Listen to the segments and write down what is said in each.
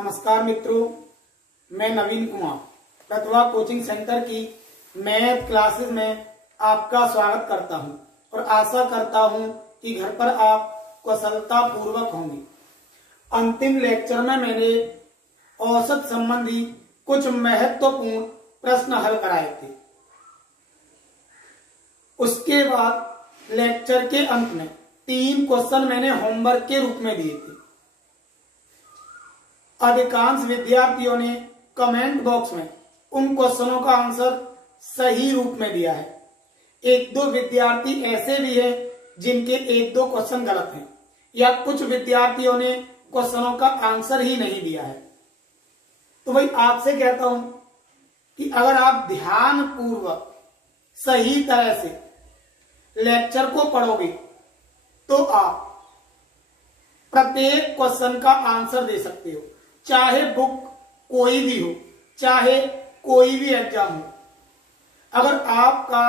नमस्कार मित्रों, मैं नवीन कुमार प्रतिभा कोचिंग सेंटर की मैथ क्लासेस में आपका स्वागत करता हूं और आशा करता हूं कि घर पर आप कुशलता पूर्वक होंगे। अंतिम लेक्चर में मैंने औसत संबंधी कुछ महत्वपूर्ण प्रश्न हल कराए थे। उसके बाद लेक्चर के अंत में 3 क्वेश्चन मैंने होमवर्क के रूप में दिए थे। अधिकांश विद्यार्थियों ने कमेंट बॉक्स में उन क्वेश्चनों का आंसर सही रूप में दिया है। 1-2 विद्यार्थी ऐसे भी हैं जिनके 1-2 क्वेश्चन गलत हैं या कुछ विद्यार्थियों ने क्वेश्चनों का आंसर ही नहीं दिया है। तो भाई आपसे कहता हूं कि अगर आप ध्यान पूर्वक सही तरह से लेक्चर को पढ़ोगे तो आप प्रत्येक क्वेश्चन का आंसर दे सकते हो, चाहे बुक कोई भी हो, चाहे कोई भी एग्जाम हो। अगर आपका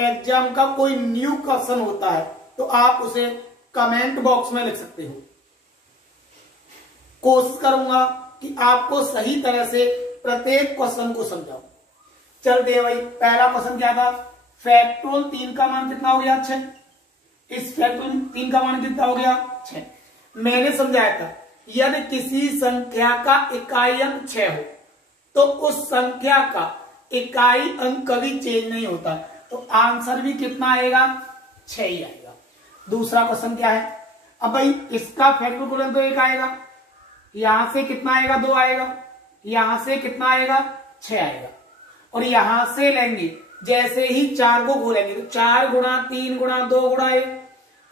एग्जाम का कोई न्यू क्वेश्चन होता है तो आप उसे कमेंट बॉक्स में लिख सकते हो। कोशिश करूंगा कि आपको सही तरह से प्रत्येक क्वेश्चन को समझाऊं। चलते हैं भाई, पहला क्वेश्चन क्या था? फैक्टोरियल 3 का मान कितना हो गया? 6। इस फैक्टोरियल 3 का मान कितना हो गया? 6। मैंने समझाया था यदि किसी संख्या का इकाई अंक 6 हो तो उस संख्या का इकाई अंक कभी चेंज नहीं होता, तो आंसर भी कितना आएगा? 6 ही आएगा। दूसरा क्वेश्चन क्या है? अब भाई इसका फैक्टोरियल तो 1 आएगा, यहां से कितना आएगा? 2 आएगा, यहां से कितना आएगा? 6 आएगा। और यहां से लेंगे, जैसे ही 4 को खोलेंगे तो 4 गुणा 3 गुणा 2 गुणा 1,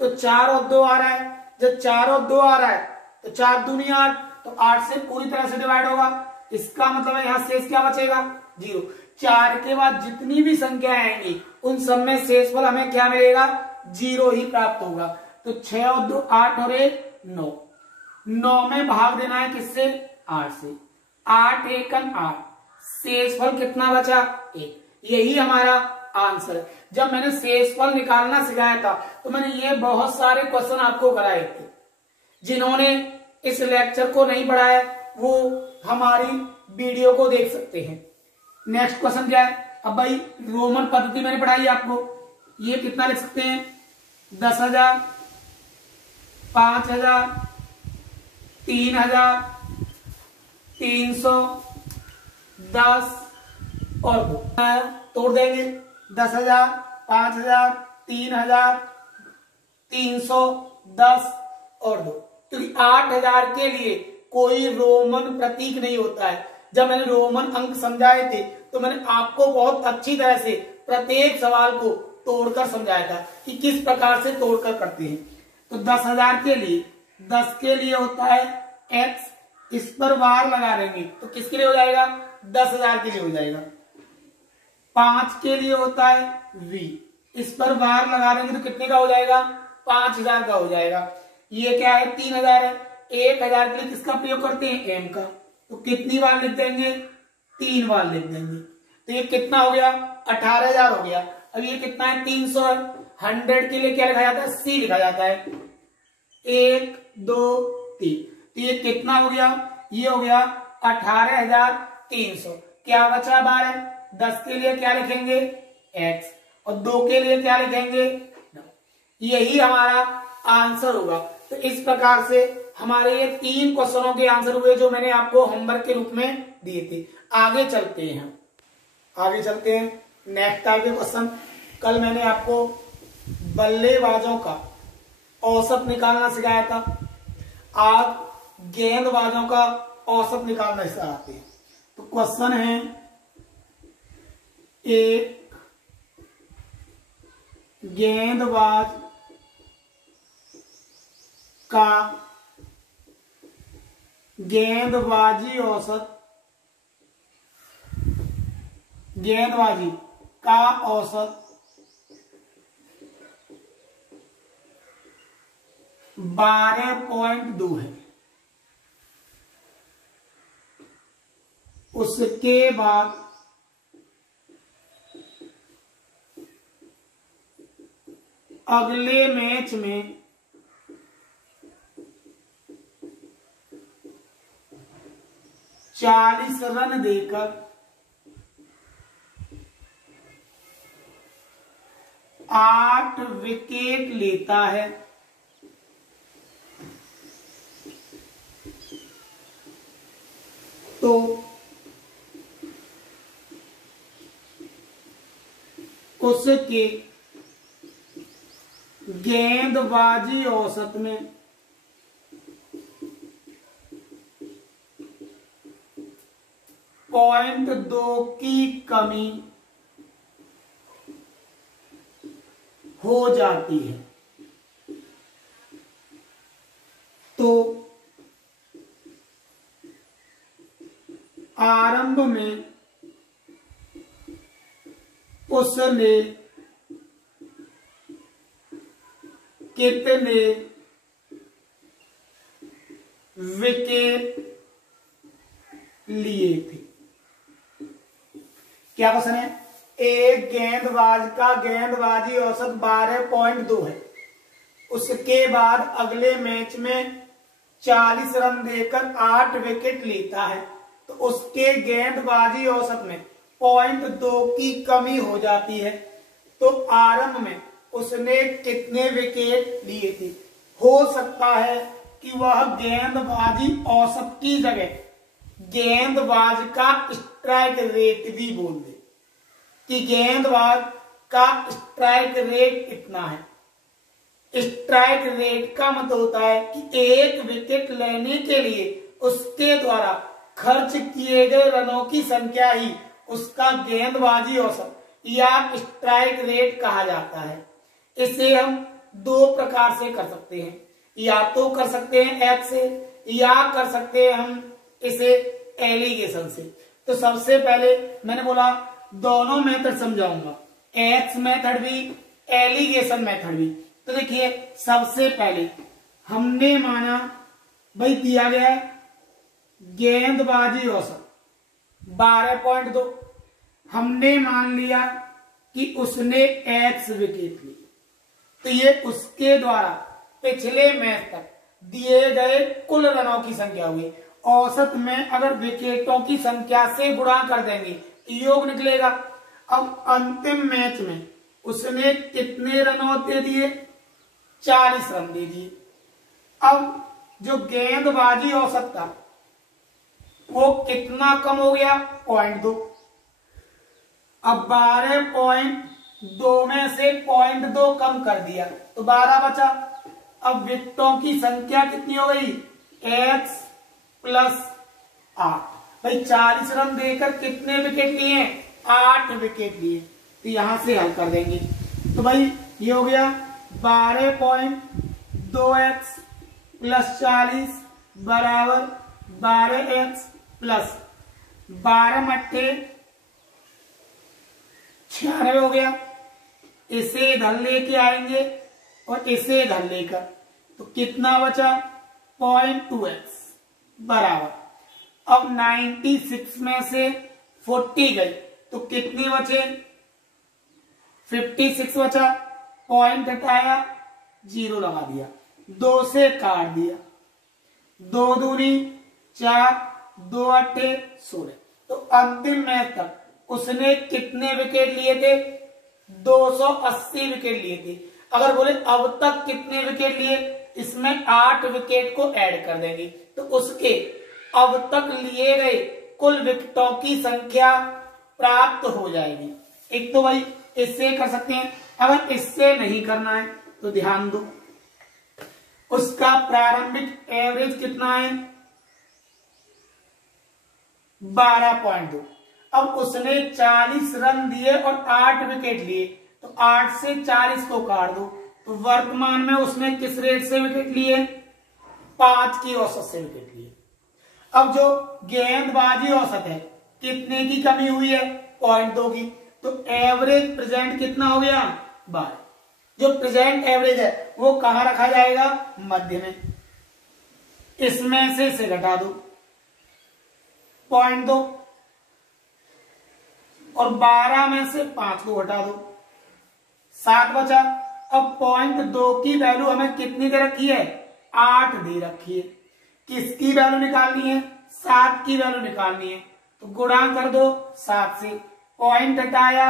तो 4 और 2 आ रहा है। जब 4 और 2 आ रहा है तो 4 दूनी 8, तो 8 से पूरी तरह से डिवाइड होगा। इसका मतलब है यहां शेष क्या बचेगा? 0। 4 के बाद जितनी भी संख्या आएंगी उन सब में शेषफल हमें क्या मिलेगा? 0 ही प्राप्त होगा। तो 6 और 2 8 और 1 9। 9 में भाग देना है किससे? 8 से। 8 एकम 8, शेषफल कितना बचा? 1। यही हमारा आंसर। जब मैंने शेषफल निकालना सिखाया था तो मैंने ये बहुत सारे क्वेश्चन आपको कराए थे। जिन्होंने इस लेक्चर को नहीं पढ़ा है वो हमारी वीडियो को देख सकते हैं। नेक्स्ट क्वेश्चन क्या है? अब भाई रोमन पद्धति मैंने पढ़ाई आपको। ये कितना लिख सकते हैं? 10,000, 5,000, 3,000, 300, 10 और 2 तोड़ देंगे। 10,000, 5,000, 3,000, 300, 10 और 2, क्योंकि 8,000 के लिए कोई रोमन प्रतीक नहीं होता है। जब मैंने रोमन अंक समझाए थे तो मैंने आपको बहुत अच्छी तरह से प्रत्येक सवाल को तोड़कर समझाया था कि किस प्रकार से तोड़कर करते हैं। तो 10,000 के लिए 10 के लिए होता है x, इस पर बार लगा देंगे तो किसके लिए हो जाएगा? 10,000 के लिए हो जाएगा। 5 के लिए होता है v, इस पर बार लगा देंगे तो कितने का हो जाएगा? 5,000 का हो जाएगा। ये क्या है? 3,000 है। 1,000 के लिए किसका प्रयोग करते हैं? m का। तो कितनी बार लिख देंगे? 3 बार लिख देंगे। तो ये कितना हो गया? 18,000 हो गया। अब ये कितना है? 300 है। 100 के लिए क्या लिखा जाता है? c लिखा जाता है। 1 2 3, तो ये कितना हो गया? ये हो गया 18,300। क्या बचा? 12। 10 के लिए क्या लिखेंगे? x, और 2 के लिए क्या लिखेंगे? 9। यही हमारा आंसर होगा। तो इस प्रकार से हमारे ये 3 क्वेश्चनों के आंसर हुए जो मैंने आपको होमवर्क के रूप में दिए थे। आगे चलते हैं नेक्स्ट टाइप के क्वेश्चन। कल मैंने आपको बल्लेबाजों का औसत निकालना सिखाया था। आज गेंदबाजों का औसत निकालना सिखाते हैं। तो क्वेश्चन है, एक गेंदबाज का गेंदबाजी का औसत 12.2 है। उसके बाद अगले मैच में 40 रन देकर 8 विकेट लेता है तो उसके गेंदबाजी औसत में 0.2 की कमी हो जाती है। तो आरंभ में उसने कितने विकेट लिए थे? क्या क्वेश्चन है? एक गेंदबाज का गेंदबाजी औसत 12.2 है। उसके बाद अगले मैच में 40 रन देकर 8 विकेट लेता है तो उसके गेंदबाजी औसत में 0.2 की कमी हो जाती है। तो आरंभ में उसने कितने विकेट लिए थे? हो सकता है कि वह गेंदबाजी औसत की जगह गेंदबाज का स्ट्राइक रेट भी बोल दे कि गेंदबाज का स्ट्राइक रेट इतना है। स्ट्राइक रेट का मतलब होता है कि एक विकेट लेने के लिए उसके द्वारा खर्च किए गए रनों की संख्या ही उसका गेंदबाजी औसत या स्ट्राइक रेट कहा जाता है। इसे हम दो प्रकार से कर सकते हैं, या तो कर सकते हैं एक्स से या कर सकते हैं हम इसे एलिगेशन से। तो सबसे पहले मैंने बोला दोनों मेथड समझाऊंगा, एक्स मेथड भी एलिगेशन मेथड भी। तो देखिए सबसे पहले हमने माना भाई दिया गया है गेंदबाजी औसत 12.2, हमने मान लिया कि उसने एक्स विकेट ली तो ये उसके द्वारा पिछले मैच तक दिए गए कुल रनों की संख्या हुई। औसत में अगर विकेटों की संख्या से गुणा कर देंगे योग निकलेगा। अब अंतिम मैच में उसने कितने रन दे दिए? 40 रन दे दिए। अब जो गेंदबाजी औसत था वो कितना कम हो गया? 0.2। अब 12.2 में से 0.2 कम कर दिया तो 12 बचा। अब विकेटों की संख्या कितनी हो गई? x + 8। भाई 40 रन देकर कितने विकेट लिए? 8 विकेट लिए। तो यहां से हल कर देंगे तो भाई ये हो गया 12.2x + 40 बराबर 12x + 12 मट्ठे 96 हो गया। इसे इधर लेके आएंगे और इसे इधर लेकर तो कितना बचा? 0.2x बराबर। अब 96 में से 40 गई तो कितनी बचे? 56 बचा। पॉइंट हटाया, 0 लगा दिया, 2 से काट दिया, 2 दूनी 4, 2 अट्ठे 16। तो अंतिम मैच तक उसने कितने विकेट लिए थे? 280 विकेट लिए थे। अगर बोले अब तक कितने विकेट लिए, इसमें 8 विकेट को ऐड कर देंगे तो उसके अब तक लिए गए कुल विकेटों की संख्या प्राप्त हो जाएगी। एक तो भाई इससे कर सकते हैं, अगर इससे नहीं करना है तो ध्यान दो उसका प्रारंभिक एवरेज कितना है? 12.2। अब उसने 40 रन दिए और 8 विकेट लिए तो 8 से 40 को काट दो तो वर्तमान में उसने किस रेट से विकेट लिए? 5 की औसत से विकेट लिए। अब जो गेंदबाजी औसत है कितने की कमी हुई है? 0.2 की। तो एवरेज प्रेजेंट कितना हो गया? 12। जो प्रेजेंट एवरेज है वो कहां रखा जाएगा? मध्य में। इसमें से इसे घटा दो 0.2 और 12 में से 5 को घटा दो, 7 बचा। अब 0.2 की वैल्यू हमें कितनी दे रखी है? 8 दे रखी है। किसकी वैल्यू निकालनी है? 7 की वैल्यू निकालनी है तो गुणा कर दो 7 से, पॉइंट हटाया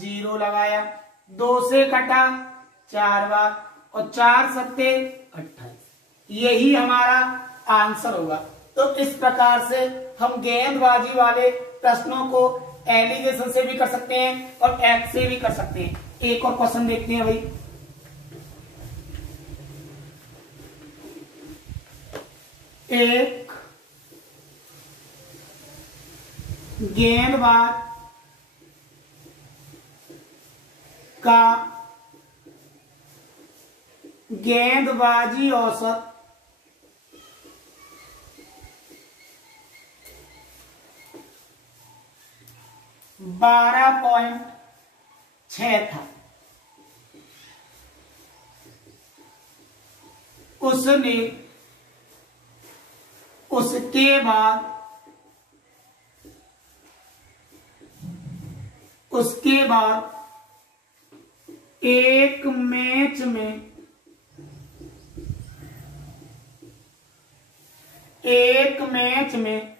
0 लगाया, 2 से कटा 4 बार और 4 सत्ते 28, यही हमारा आंसर होगा। तो इस प्रकार से हम गेंदबाजी वाले प्रश्नों को एलिगेशन से भी कर सकते हैं और एक्ट से भी कर सकते हैं। एक और क्वेश्चन देखते हैं भाई। एक गेंदबाज का गेंदबाजी औसत 12.6 था। उसने उसके बाद एक मैच में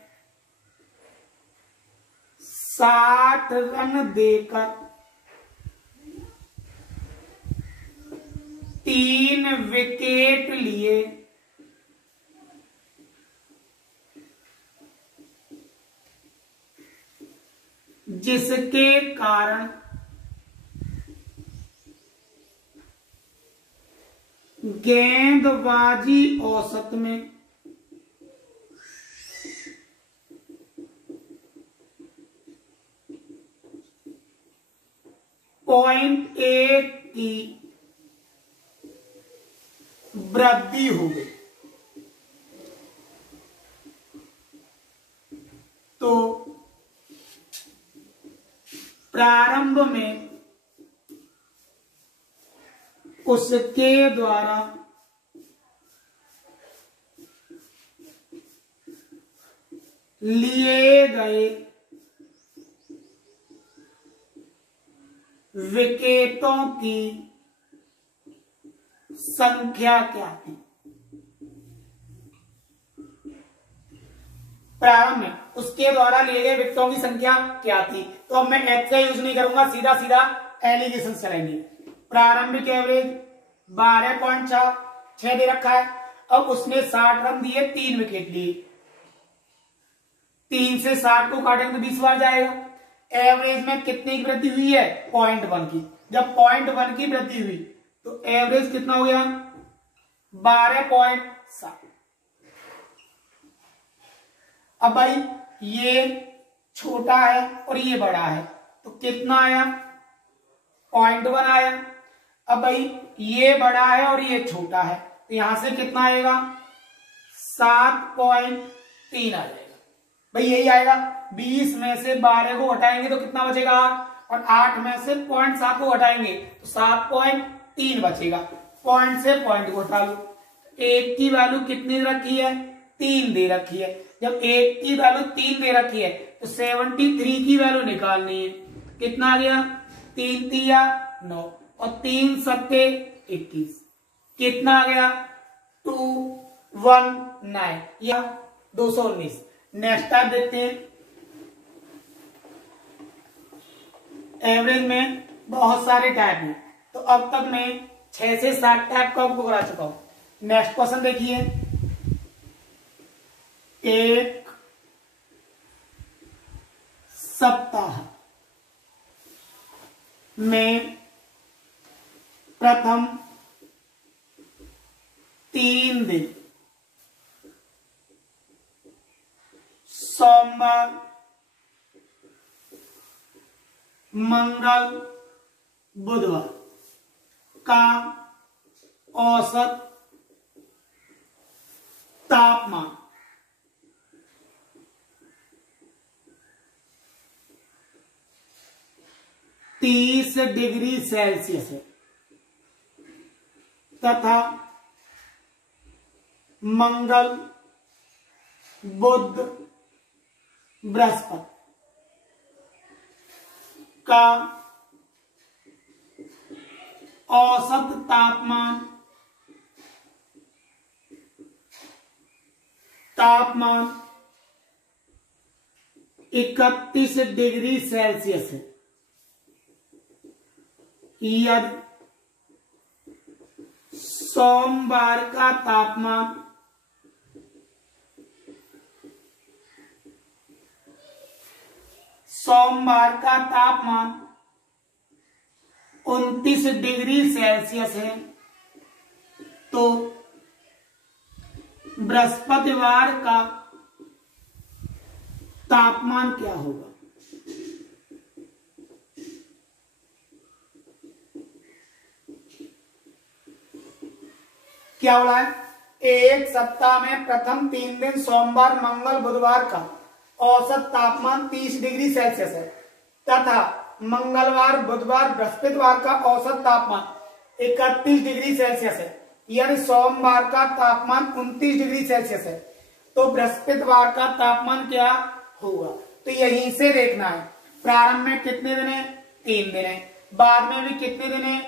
60 रन देकर 3 विकेट लिए, जिसके कारण गेंदबाजी औसत में 0.1 की वृद्धि हो गई। तो प्रारंभ में उसके द्वारा लिए गए विकेटों की संख्या क्या थी? प्रारंभ में उसके द्वारा लिए गए विकेटों की संख्या क्या थी? तो अब मैं एच का यूज नहीं करूंगा, सीधा सीधा एलिगेशन चलेंगे। प्रारंभिक एवरेज 12.6 दे रखा है। अब उसने 60 रन दिए, 3 विकेट लिए, 3 से 60 को काटेंगे तो 20 बार जाएगा। एवरेज में कितनी की वृद्धि हुई है? 0.1 की। जब 0.1 की वृद्धि हुई तो एवरेज कितना हो गया? 12.7। अब भाई ये छोटा है और ये बड़ा है तो कितना आया? 0.1 आया। अब भाई ये बड़ा है और ये छोटा है तो यहां से कितना आएगा? 7.3 आ जाएगा। भाई यही आएगा। 20 में से 12 को हटाएंगे तो कितना बचेगा? 8, और 8 में से 0.7 को हटाएंगे तो 7.3 बचेगा। पॉइंट से पॉइंट को हटा लो। एक की वैल्यू कितनी रखी है? 3 दे रखी है। जब एक की वैल्यू 3 दे रखी है तो 73 की वैल्यू निकालनी है। कितना आ गया? 3 तिया 9 और 3 सत्ते 21। कितना आ गया? 219 या 219। नेक्स्ट टाइप देखते हैं। एवरेज में बहुत सारे टाइप हैं तो अब तक मैं 6 से 7 टाइप का आपको करा चुका हूं। नेक्स्ट क्वेश्चन देखिए। एक सप्ताह में प्रथम 3 दिन सोमवार, मंगल, बुधवार का औसत तापमान 30 डिग्री सेल्सियस है तथा मंगल, बुध, बृहस्पति का औसत तापमान 31 डिग्री सेल्सियस है। यदि सोमवार का तापमान सोमवार का तापमान 29 डिग्री सेल्सियस है तो बृहस्पतिवार का तापमान क्या होगा? क्या हो रहा है? एक सप्ताह में प्रथम 3 दिन सोमवार मंगल बुधवार का औसत तापमान 30 डिग्री सेल्सियस है तथा मंगलवार बुधवार बृहस्पतिवार का औसत तापमान 31 डिग्री सेल्सियस है। यानी सोमवार का तापमान 29 डिग्री सेल्सियस है तो बृहस्पतिवार का तापमान क्या होगा? तो यहीं से देखना है। प्रारंभ में कितने दिन है? 3 दिन है। बाद में भी कितने दिन है?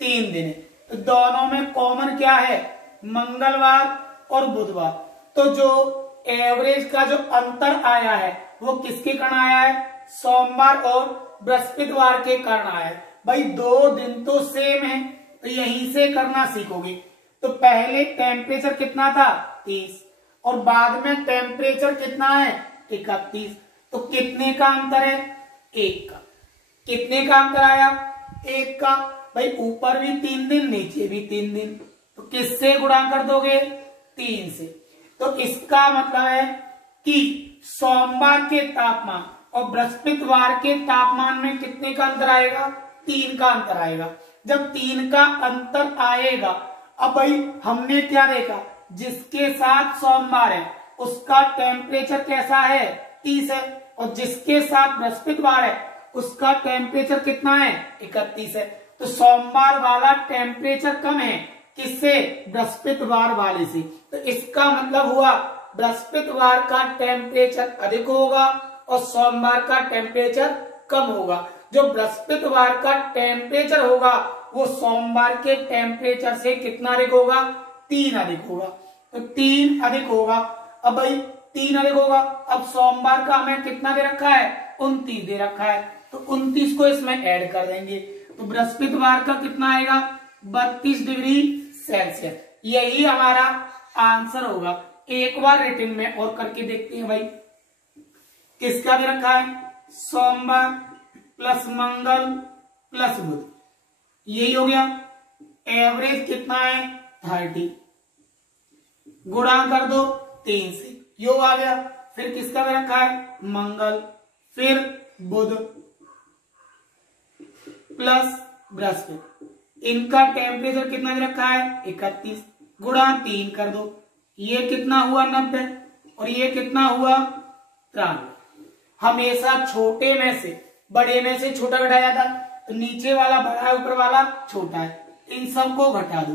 3 दिन है। तो दोनों में कॉमन क्या है? मंगलवार और बुधवार। तो जो एवरेज का जो अंतर आया है वो किसके कारण आया है? सोमवार और बृहस्पतिवार के कारण आया है। भाई 2 दिन तो सेम है तो यहीं से करना सीखोगे। तो पहले टेम्परेचर कितना था? 30 और बाद में टेम्परेचर कितना है? 31। तो कितने का अंतर है? 1 का। कितने का अंतर आया? 1 का। भाई ऊपर भी 3 दिन नीचे भी 3 दिन तो किससे गुणा कर दोगे? 3 से। तो इसका मतलब है कि सोमवार के तापमान और बृहस्पतिवार के तापमान में कितने का अंतर आएगा? 3 का अंतर आएगा। जब 3 का अंतर आएगा, अब भाई हमने क्या देखा? जिसके साथ सोमवार है उसका टेम्परेचर कैसा है? 30 है और जिसके साथ बृहस्पतिवार है उसका टेम्परेचर कितना है? 31 है। तो सोमवार वाला टेम्परेचर कम है किससे? बृहस्पतिवार वाले से। तो इसका मतलब हुआ बृहस्पतिवार का टेम्परेचर अधिक होगा और सोमवार का टेम्परेचर कम होगा। जो बृहस्पतिवार का टेम्परेचर होगा वो सोमवार के टेम्परेचर से कितना अधिक होगा? 3 अधिक होगा। तो 3 अधिक होगा। अब भाई 3 अधिक होगा। अब सोमवार का हमें कितना दे रखा है? 29 दे रखा है तो 29 को इसमें ऐड कर देंगे तो बृहस्पतिवार का कितना आएगा? 32 डिग्री सेल्सियस। यही हमारा आंसर होगा। एक बार रिटन में और करके देखते हैं। भाई किसका दे रखा है? सोमवार प्लस मंगल प्लस बुध, यही हो गया। एवरेज कितना है? 30। गुणा कर दो 3 से, यो आ गया। फिर किसका दे रखा है? मंगल, फिर बुध प्लस बृहस्पति। इनका टेम्परेचर कितना दे रखा है? 31। गुणा 3 कर दो, ये कितना हुआ? 90 और ये कितना हुआ? 93। हमेशा छोटे में से बड़े में से छोटा घटाया था तो नीचे वाला बड़ा है ऊपर वाला छोटा है। इन सबको घटा दो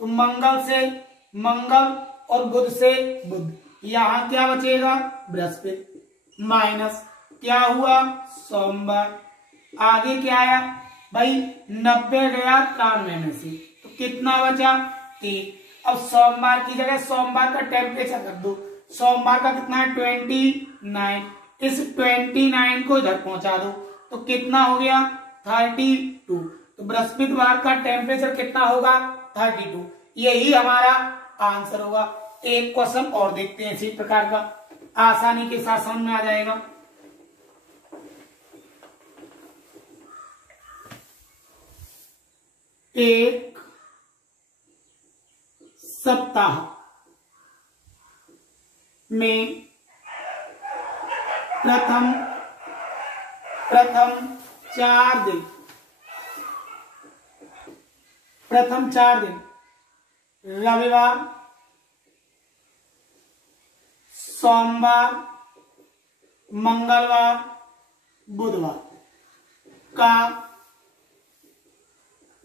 तो मंगल से मंगल और बुध से बुध, यहां क्या बचेगा? बृहस्पति माइनस क्या हुआ? सोमवार। आगे क्या आया? भाई 90 गया 93 में से तो कितना बचा? 3। अब सोमवार की जगह सोमवार का टेम्परेचर कर दो। सोमवार का कितना है? 29। इस 29 को इधर पहुंचा दो तो कितना हो गया? 32। तो बृहस्पतिवार का टेम्परेचर कितना होगा? 32। यही हमारा आंसर होगा। एक क्वेश्चन और देखते हैं इसी प्रकार का, आसानी के साथ समझ में आ जाएगा। एक सप्ताह में प्रथम 4 दिन रविवार, सोमवार, मंगलवार, बुधवार का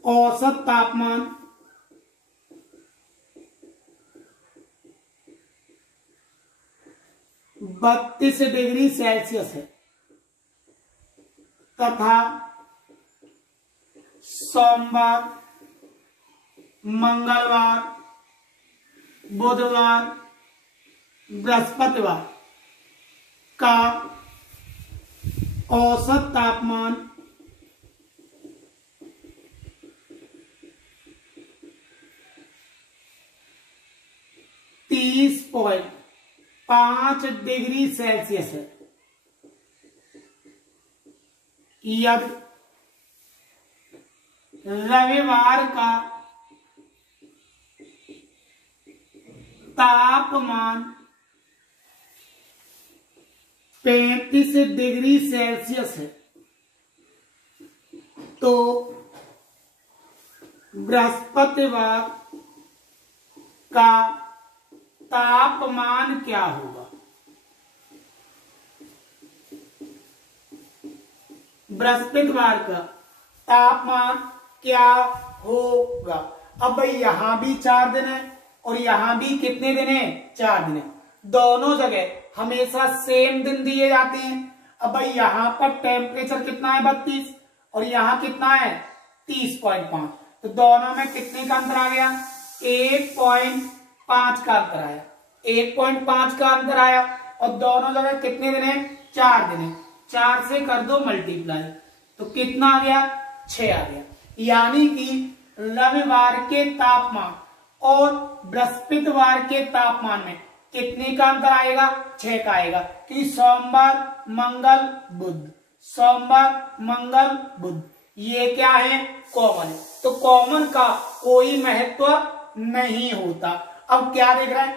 औसत तापमान 32 डिग्री सेल्सियस है तथा सोमवार, मंगलवार, बुधवार, बृहस्पतिवार का औसत तापमान 30.5 डिग्री सेल्सियस है। यदि रविवार का तापमान 35 डिग्री सेल्सियस है तो बृहस्पतिवार का तापमान क्या होगा? बृहस्पतिवार का तापमान क्या होगा? अब भाई यहां भी 4 दिन है और यहां भी कितने दिन है? 4 दिन है। दोनों जगह हमेशा सेम दिन दिए जाते हैं। अब भाई यहां पर टेम्परेचर कितना है? 32 और यहां कितना है? 30.5। तो दोनों में कितने का अंतर आ गया? 1.5 का अंतर आया। 1.5 का अंतर आया और दोनों जगह कितने दिन है? 4 दिन है। 4 से कर दो मल्टीप्लाई तो कितना आ गया? 6 आ गया। यानी कि रविवार के तापमान और बृहस्पतिवार के तापमान में कितने का अंतर आएगा? 6 का आएगा। कि सोमवार मंगल बुध, सोमवार मंगल बुध, ये क्या है? कॉमन है। तो कॉमन का कोई महत्व नहीं होता। अब क्या देख रहा है?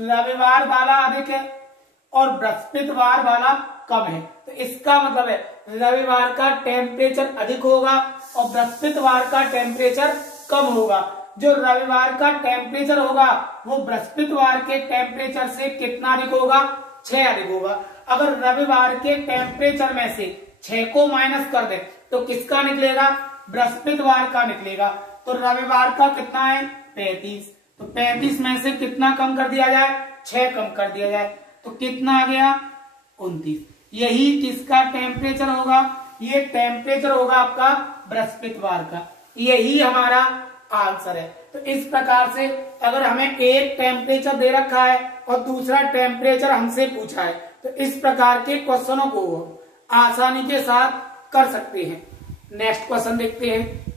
रविवार वाला अधिक है और बृहस्पतिवार वाला कम है। तो इसका मतलब है रविवार का टेम्परेचर अधिक होगा और बृहस्पतिवार का टेम्परेचर कम होगा। जो रविवार का टेम्परेचर होगा वो बृहस्पतिवार के टेम्परेचर से कितना अधिक होगा? 6 अधिक होगा। अगर रविवार के टेम्परेचर में से 6 को माइनस कर दे तो किसका निकलेगा? बृहस्पतिवार का निकलेगा। तो रविवार का कितना है? 35। तो 35 में से कितना कम कर दिया जाए? 6 कम कर दिया जाए तो कितना आ गया? 29। यही किसका टेम्परेचर होगा? ये टेम्परेचर होगा आपका बृहस्पतिवार का। यही हमारा आंसर है। तो इस प्रकार से अगर हमें एक टेम्परेचर दे रखा है और दूसरा टेम्परेचर हमसे पूछा है तो इस प्रकार के क्वेश्चनों को आसानी के साथ कर सकते हैं। नेक्स्ट क्वेश्चन देखते हैं।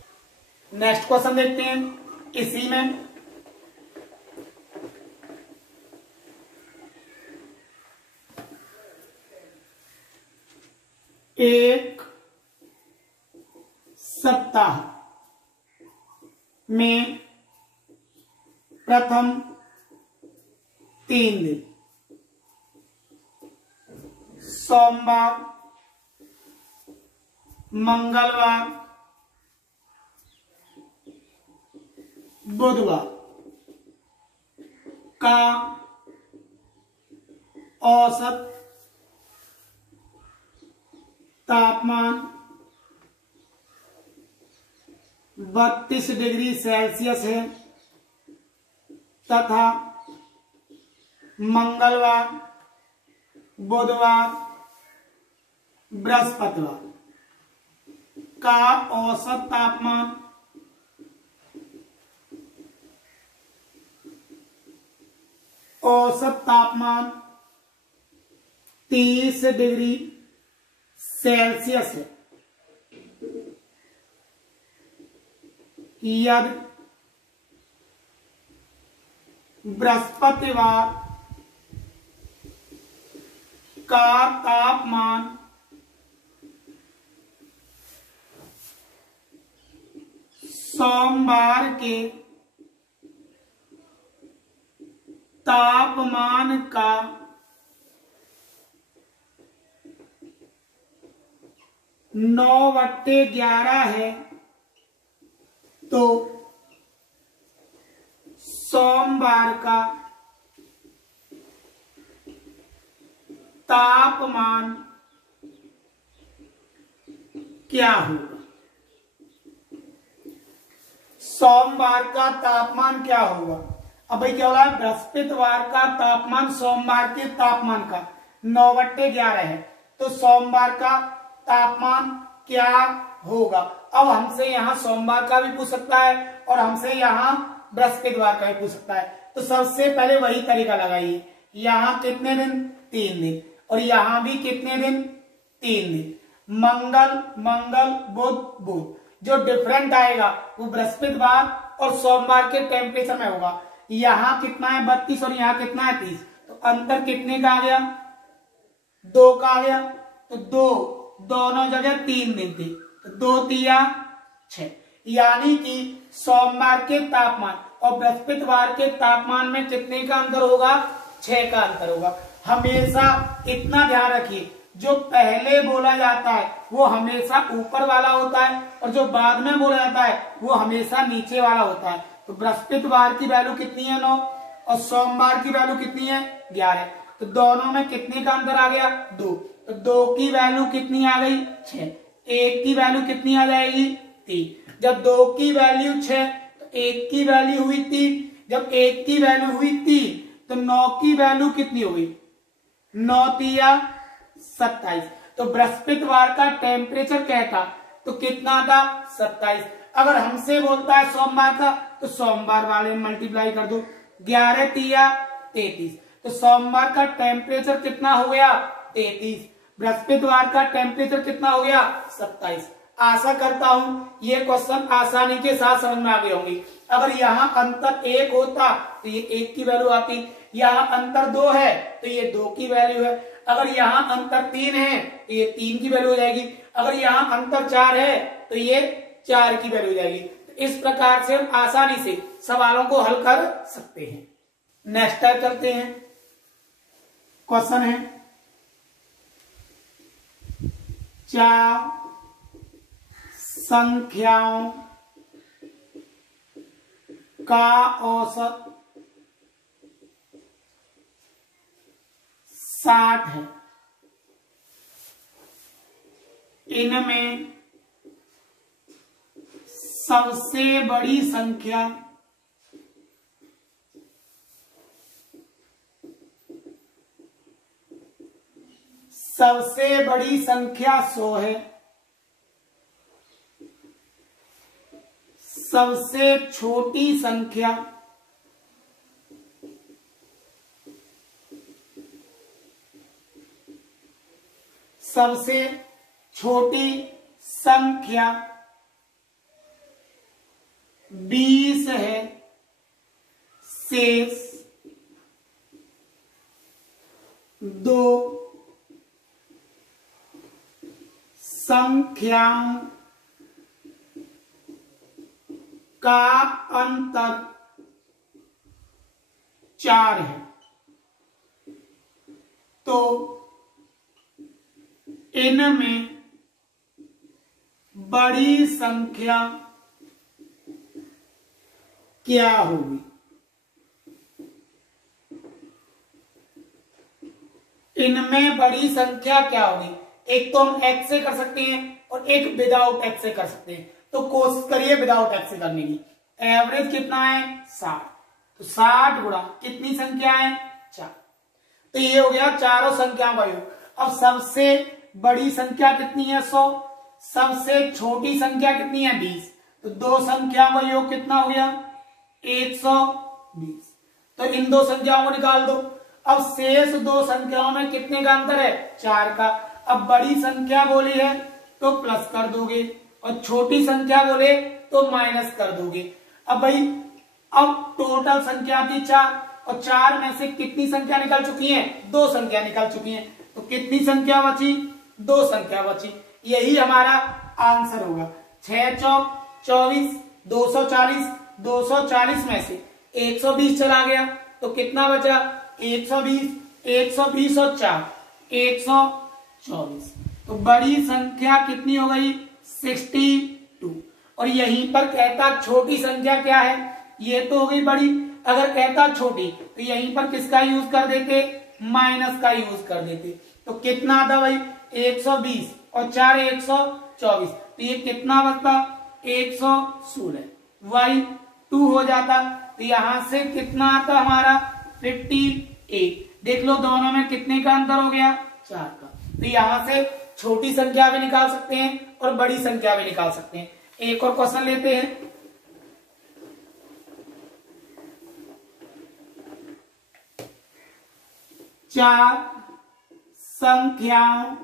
नेक्स्ट क्वेश्चन देखते हैं। इसी में एक सप्ताह में प्रथम 3 दिन सोमवार मंगलवार बुधवार का औसत तापमान 32 डिग्री सेल्सियस है तथा मंगलवार बुधवार बृहस्पतिवार का औसत तापमान 30 डिग्री सेल्सियस है। यदि बृहस्पतिवार का तापमान सोमवार के तापमान का 9/11 है तो सोमवार का तापमान क्या होगा? सोमवार का तापमान क्या होगा? अब भाई क्या हो रहा है? बृहस्पतिवार का तापमान सोमवार के तापमान का 9/11 है तो सोमवार का तापमान क्या होगा? अब हमसे यहाँ सोमवार का भी पूछ सकता है और हमसे यहाँ बृहस्पतिवार का भी पूछ सकता है। तो सबसे पहले वही तरीका लगाइए। यहाँ कितने दिन? 3 दिन और यहाँ भी कितने दिन? 3 दिन। मंगल मंगल बुध बुध। जो डिफरेंट आएगा वो बृहस्पतिवार और सोमवार के टेम्परेचर में होगा। यहाँ कितना है 32 और यहाँ कितना है 30, तो अंतर कितने का आ गया 2 का आ गया। तो 2 दोनों जगह 3 दिन थी, तो 2 तिया 6, यानी कि सोमवार के तापमान और बृहस्पतिवार के तापमान में कितने का अंतर होगा 6 का अंतर होगा। हमेशा इतना ध्यान रखिए, जो पहले बोला जाता है वो हमेशा ऊपर वाला होता है और जो बाद में बोला जाता है वो हमेशा नीचे वाला होता है। तो बृहस्पतिवार की वैल्यू कितनी है 9 और सोमवार की वैल्यू कितनी है 11, तो दोनों में कितने का अंतर आ गया 2, तो 2 की वैल्यू कितनी आ गई 6, 1 की वैल्यू कितनी आ जाएगी 3। जब 2 की वैल्यू 6 तो 1 की वैल्यू हुई 3, जब 1 की वैल्यू हुई 3 तो 9 की वैल्यू कितनी हो गई 9 तिया 27। तो बृहस्पतिवार का टेम्परेचर क्या था तो कितना था 27। अगर हमसे बोलता है सोमवार का तो सोमवार वाले में मल्टीप्लाई कर दो, 11 तिया 33, तो सोमवार का टेम्परेचर कितना हो गया 33, बृहस्पतिवार का टेम्परेचर कितना हो गया 27। आशा करता हूं ये क्वेश्चन आसानी के साथ समझ में आ गए होंगे। अगर यहाँ अंतर 1 होता तो ये 1 की वैल्यू आती, यहाँ अंतर 2 है तो ये 2 की वैल्यू है, अगर यहाँ अंतर 3 है तो ये 3 की वैल्यू हो जाएगी, अगर यहाँ अंतर 4 है तो ये 4 की वैल्यू हो जाएगी। तो इस प्रकार से हम आसानी से सवालों को हल कर सकते हैं। नेक्स्ट टाइप चलते हैं। क्वेश्चन है 4 संख्याओं का औसत 60 है, इनमें सबसे बड़ी संख्या सबसे बड़ी संख्या 100 है, सबसे छोटी संख्या सबसे छोटी संख्या 20 है, शेष 2 संख्याओं का अंतर 4 है। तो इनमें बड़ी संख्या क्या होगी? इनमें बड़ी संख्या क्या होगी? एक तो हम x से कर सकते हैं और एक विदाउट x से कर सकते हैं, तो कोशिश करिए विदाउट x से करने की। एवरेज कितना है 60, तो 60 गुणा कितनी संख्या है 4, तो ये हो गया चारों संख्याओं का योग। अब सबसे बड़ी संख्या कितनी है 100, सबसे छोटी संख्या कितनी है 20, तो दो संख्याओं का योग कितना हो गया 120, तो इन दो संख्याओं को निकाल दो। अब शेष दो संख्याओं में कितने का अंतर है 4 का। अब बड़ी संख्या बोली है तो प्लस कर दोगे और छोटी संख्या बोले तो माइनस कर दोगे। अब भाई अब टोटल संख्या थी 4 और 4 में से कितनी संख्या निकल चुकी है 2 संख्या निकल चुकी है, तो कितनी संख्या बची 2 संख्या बची। यही हमारा आंसर होगा 6 चौक 24, 240, 240 में से 120 चला गया तो कितना बचा 120, 120 और 4 124, तो बड़ी संख्या कितनी हो गई 62। और यहीं पर कहता छोटी संख्या क्या है, ये तो हो गई बड़ी, अगर कहता छोटी तो यहीं पर किसका यूज कर देते माइनस का यूज कर देते, तो कितना आता भाई 120 और 4 124, तो ये कितना बचता 116, y2 हो जाता। तो यहां से कितना आता हमारा 58। देख लो दोनों में कितने का अंतर हो गया 4 का। तो यहां से छोटी संख्या भी निकाल सकते हैं और बड़ी संख्या भी निकाल सकते हैं। एक और क्वेश्चन लेते हैं। चार संख्याओं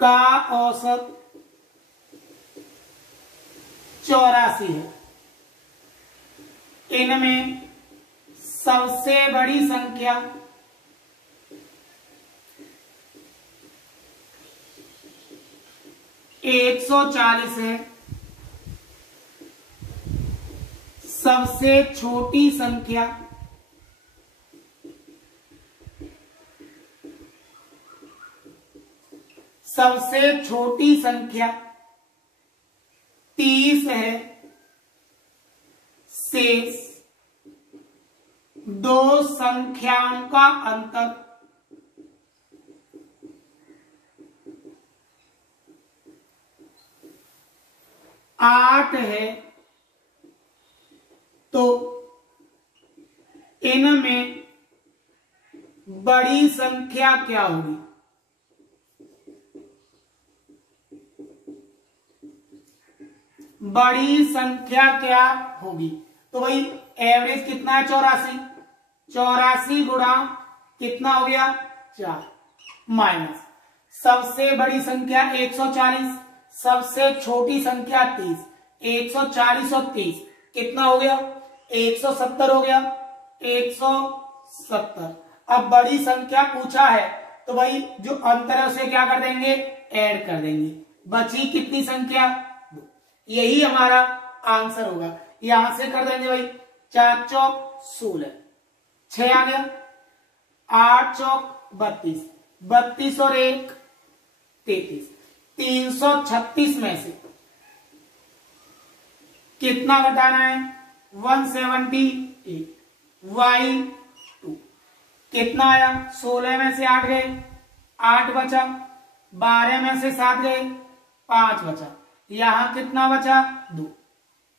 का औसत 84 है। इनमें सबसे बड़ी संख्या 140 है, सबसे छोटी संख्या 30 है। शेष दो संख्याओं का अंतर 8 है। तो इनमें बड़ी संख्या क्या होगी? बड़ी संख्या क्या होगी? तो भाई एवरेज कितना है? 84। 84 गुणा कितना हो गया? 4 माइनस सबसे बड़ी संख्या 140, सबसे छोटी संख्या 30। 140 और 30 कितना हो गया? 170 हो गया। 170। अब बड़ी संख्या पूछा है तो भाई जो अंतर है उसे क्या कर देंगे? ऐड कर देंगे। बची कितनी संख्या? 2। यही हमारा आंसर होगा। यहां से कर देंगे भाई 4 चौक 16, 6 आ गया, 8 चौक 32, 32 और 1 33। 336 में से कितना घटाना है? 178। y2 कितना आया? 16 में से 8 गए, 8 बचा। 12 में से 7 गए, 5 बचा। यहां कितना बचा? 2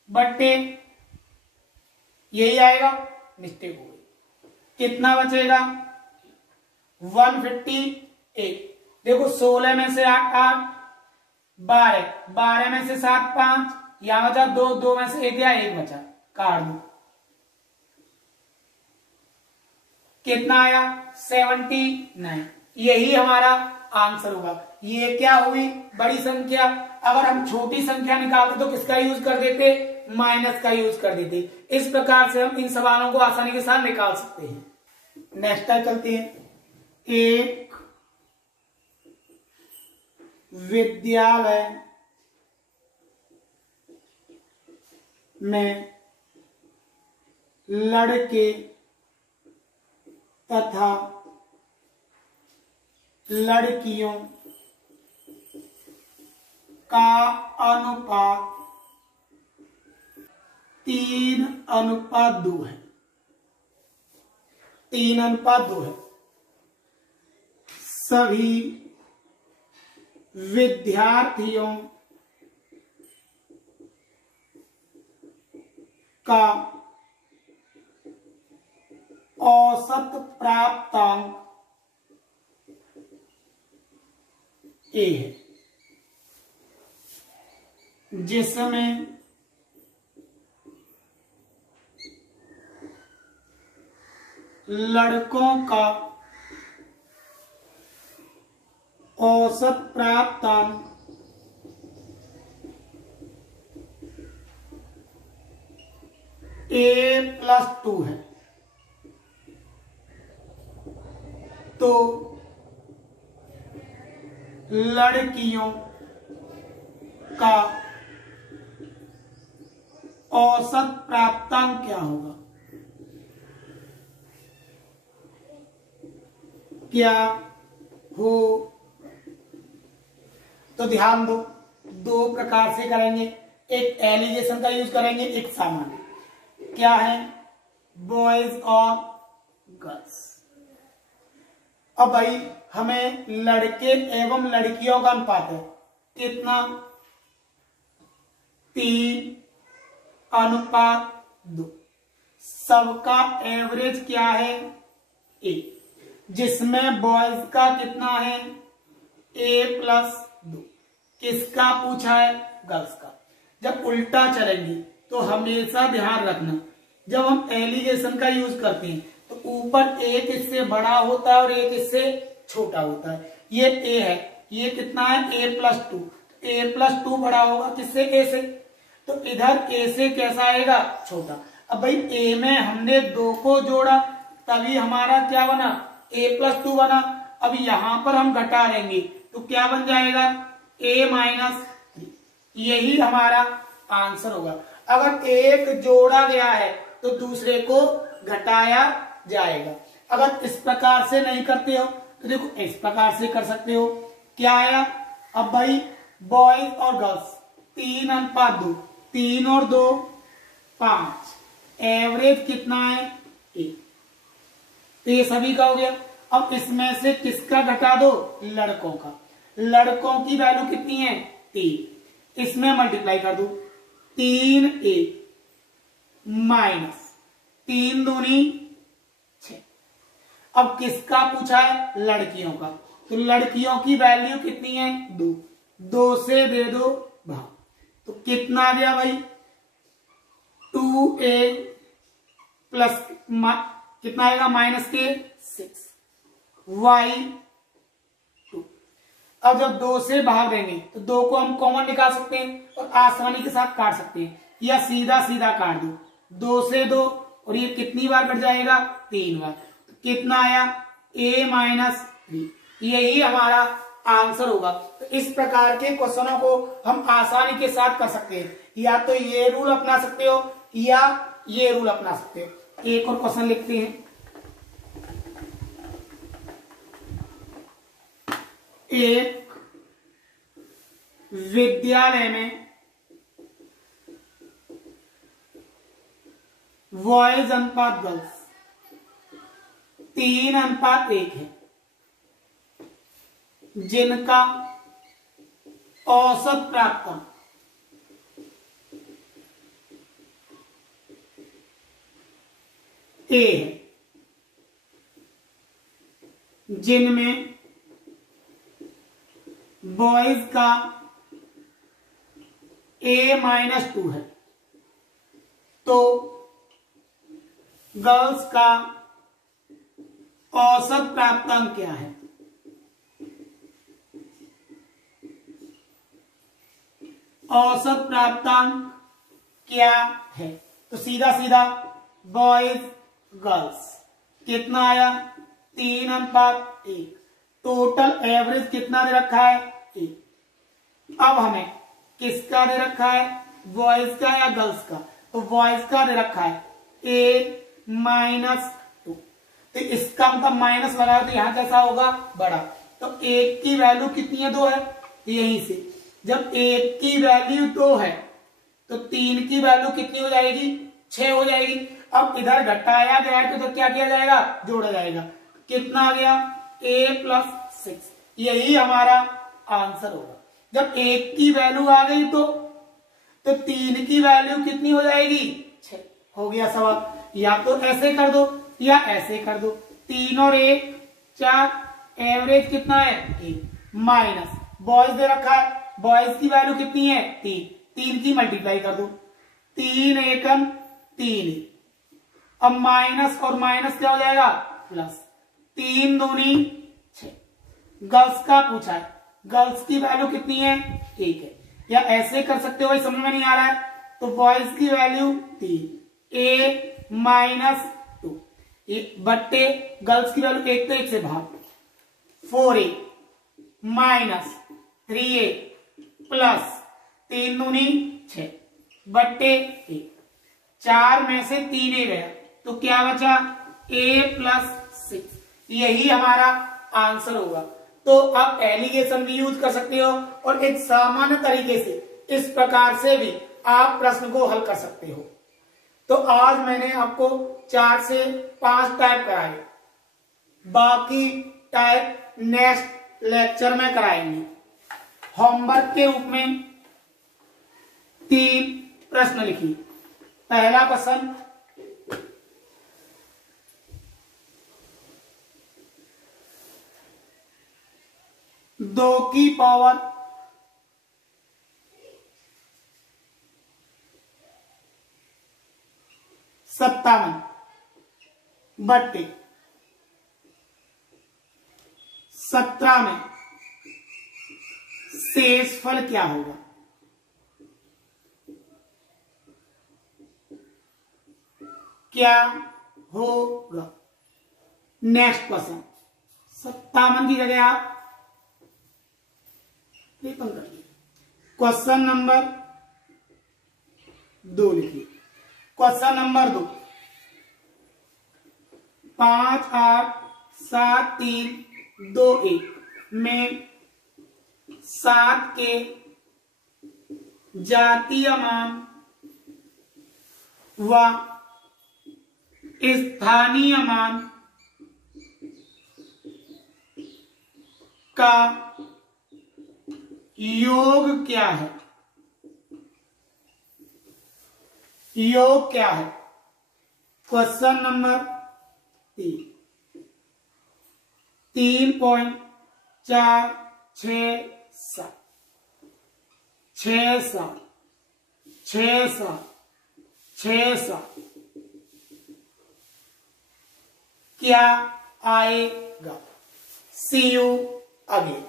बट्टे यही आएगा, मिस्टेक हो गई। कितना बचेगा? 158। देखो 16 में से 8 8, 12 में से 7 5, यहां बचा 2, 2 में से 1 गया, 1 बचा, काट दो। कितना आया? 79। यही हमारा आंसर होगा। ये क्या हुई? बड़ी संख्या। अगर हम छोटी संख्या निकालते तो किसका यूज कर देते? माइनस का यूज कर देते। इस प्रकार से हम इन सवालों को आसानी के साथ निकाल सकते हैं। नेक्स्ट टाइप चलते हैं। एक विद्यालय में लड़के तथा लड़कियों का अनुपात 3:2 है। 3:2 है। सभी विद्यार्थियों का औसत प्राप्तांक ए है, जिसमें लड़कों का औसत प्राप्तांक A+2 है। तो लड़कियों का औसत प्राप्तांक क्या होगा? क्या हो? तो ध्यान दो, दो प्रकार से करेंगे। एक एलिगेशन का यूज करेंगे, एक सामान्य। क्या है? बॉयज और गर्ल्स। अब भाई हमें लड़के एवं लड़कियों का अनुपात है कितना? 3:2। सबका एवरेज क्या है? ए, जिसमें बॉयज का कितना है? A+2। किसका पूछा है? गर्ल्स का। जब उल्टा चलेंगे तो हमेशा ध्यान रखना, जब हम एलिगेशन का यूज करते हैं तो ऊपर एक इससे बड़ा होता है और एक इससे छोटा होता है। ये ए है, ये कितना है a+2, a+2 बड़ा होगा किससे, a से, तो इधर a से कैसा आएगा, छोटा। अब भाई a में हमने 2 को जोड़ा तभी हमारा क्या बना, a+2 बना। अब यहां पर हम घटा देंगे तो क्या बन जाएगा, a-3, यही हमारा आंसर होगा। अगर एक जोड़ा गया है तो दूसरे को घटाया जाएगा। अगर इस प्रकार से नहीं करते हो तो देखो इस प्रकार से कर सकते हो। क्या आया, अब भाई बॉयज और गर्ल्स 3:2, 3 और 2 5, एवरेज कितना है 1, तो ये सभी का हो गया। अब इसमें से किसका घटा दो, लड़कों का। लड़कों की वैल्यू कितनी है 3, इसमें मल्टीप्लाई कर दो, 3a माइनस 3 दूनी 6। अब किसका पूछा है, लड़कियों का, तो लड़कियों की वैल्यू कितनी है 2, 2 से दे दो भाग, तो कितना आ गया भाई 2a प्लस कितना आएगा माइनस के 6 y2। अब जब 2 से भाग देंगे तो 2 को हम कॉमन निकाल सकते हैं और आसानी के साथ काट सकते हैं, या सीधा सीधा काट दो, 2 से 2 और ये कितनी बार कट जाएगा 3 बार, तो कितना आया a-3, यही हमारा आंसर होगा। तो इस प्रकार के क्वेश्चनों को हम आसानी के साथ कर सकते हैं, या तो ये रूल अपना सकते हो या ये रूल अपना सकते हो। एक और क्वेश्चन लिखते हैं, एक विद्यालय में बॉयज अनुपात गर्ल्स 3:1 है, जिनका औसत प्राप्त ए है, जिनमें बॉयज का a-2 है, तो गर्ल्स का औसत प्राप्तांक क्या है। औसत प्राप्तांक क्या है, तो सीधा सीधा बॉयज गर्ल्स कितना आया 3:1, टोटल एवरेज कितना दे रखा है 1। अब हमें किसका दे रखा है, बॉयज का या गर्ल्स का, तो बॉयज का दे रखा है a-2, तो इसका मतलब माइनस लगाया तो यहां कैसा होगा बड़ा, तो 1 की वैल्यू कितनी है 2 है, यहीं से जब 1 की वैल्यू 2 है तो 3 की वैल्यू कितनी हो जाएगी 6 हो जाएगी। अब इधर घटाया गया है तो इधर क्या किया जाएगा, जोड़ा जाएगा, कितना आ गया a+6, यही हमारा आंसर होगा। जब 1 की वैल्यू आ गई तो 3 की वैल्यू कितनी हो जाएगी 6, हो गया सवाल। या तो ऐसे कर दो या ऐसे कर दो, 3 और 1 4, एवरेज कितना है 1, माइनस बॉयज दे रखा है, बॉयज की वैल्यू कितनी है 3 की मल्टीप्लाई कर दो, 3 एकम 3, अब माइनस और माइनस क्या हो जाएगा प्लस, 3 दूनी 6। गर्ल्स का पूछा है, गर्ल्स की वैल्यू कितनी है 1 है, या ऐसे कर सकते हो भाई समझ में नहीं आ रहा है तो बॉयज की वैल्यू 3, a-2 बट्टे गर्ल्स की वैल्यू 1 तो 1 से भाग, 4a माइनस 3a प्लस 3 दूनी 6 बट्टे 1, 4 में से 3a गया तो क्या बचा a+6, यही हमारा आंसर होगा। तो आप एलिगेशन भी यूज कर सकते हो और एक सामान्य तरीके से इस प्रकार से भी आप प्रश्न को हल कर सकते हो। तो आज मैंने आपको 4 से 5 टाइप कराए, बाकी टाइप नेक्स्ट लेक्चर में कराएंगे। होमवर्क के रूप में 3 प्रश्न लिखिए। पहला प्रश्न, दो की पावर 57 बट्टे 17 में शेषफल क्या होगा? क्या होगा? नेक्स्ट क्वेश्चन 57 की जगह आप 53 कर लीजिए। क्वेश्चन नंबर 2 लिखिए। क्वेश्चन नंबर 2, 5 8 7 3 2 1 में 7 के जातीय मान व स्थानीय मान का योग क्या है? योग क्या है? क्वेश्चन नंबर 3.467 6 क्या आएगा? सी यू अगेन।